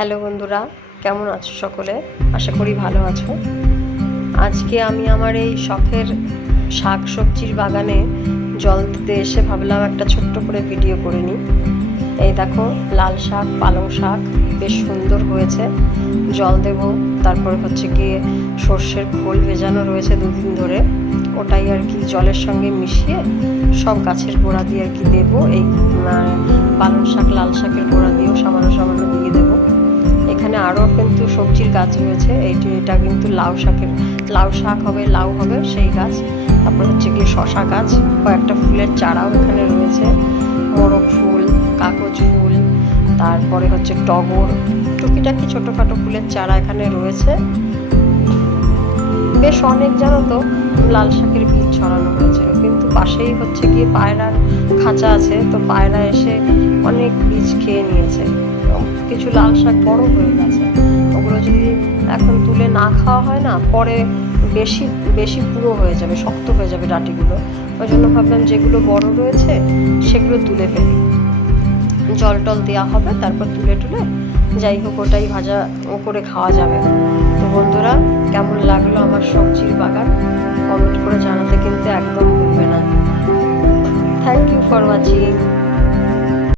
Hello বন্ধুরা, কেমন আছো সকলে? আশা করি ভালো আছো। আজকে আমি আমার এই শখের শাক সবজির বাগানে জল দিতে এসে ভাবলাম একটা ছোট্ট করে ভিডিও করে নিই। এই দেখো, লাল শাক, পালং শাক বেশ সুন্দর হয়েছে। জল দেব, তারপরে হচ্ছে গিয়ে সর্ষের খোল ভেজানো রয়েছে দুদিন ধরে, ওটাই আর কি জলের সঙ্গে মিশিয়ে সব গাছের গোড়া দিয়ে আর কি দেবো। এই পালং শাক, লাল শাকের গোড়া দিয়েও সামান্য সামান্য দিয়ে দেবো। এখানে আরও কিন্তু সবজির গাছ রয়েছে। এটা কিন্তু লাউ শাক হবে, লাউ হবে সেই গাছ। তারপর হচ্ছে গিয়ে শশা গাছ, কয়েকটা ফুলের চারাও এখানে রয়েছে, মোরগ ফুল, কাগজ ফুল, তারপরে হচ্ছে টগর, টুকিটাকি ছোটোখাটো ফুলের চারা এখানে রয়েছে। বেশ অনেক, জানো তো, লাল শাকের বীজ ছড়ানো হয়েছিল, কিন্তু পাশেই হচ্ছে গিয়ে পায়রার খাঁচা আছে, তো পায়রা এসে অনেক বীজ খেয়ে নিয়েছে। কিছু লাল শাক বড় হয়ে গেছে, ওগুলো যদি এখন তুলে না খাওয়া হয় না, পরে বেশি বেশি পুরো হয়ে যাবে, শক্ত হয়ে যাবে ডাঁটিগুলো। ওই জন্য ভাবলাম যেগুলো বড় রয়েছে সেগুলো তুলে ফেলি, জল টল দেওয়া হবে, তারপর তুলে যাই হোক ওটাই ভাজা করে খাওয়া যাবে। তো বন্ধুরা, কেমন লাগলো আমার সবজির বাগান কমেন্ট করে জানাতে কিন্তু একদম ভুলবে না। Thank you for watching.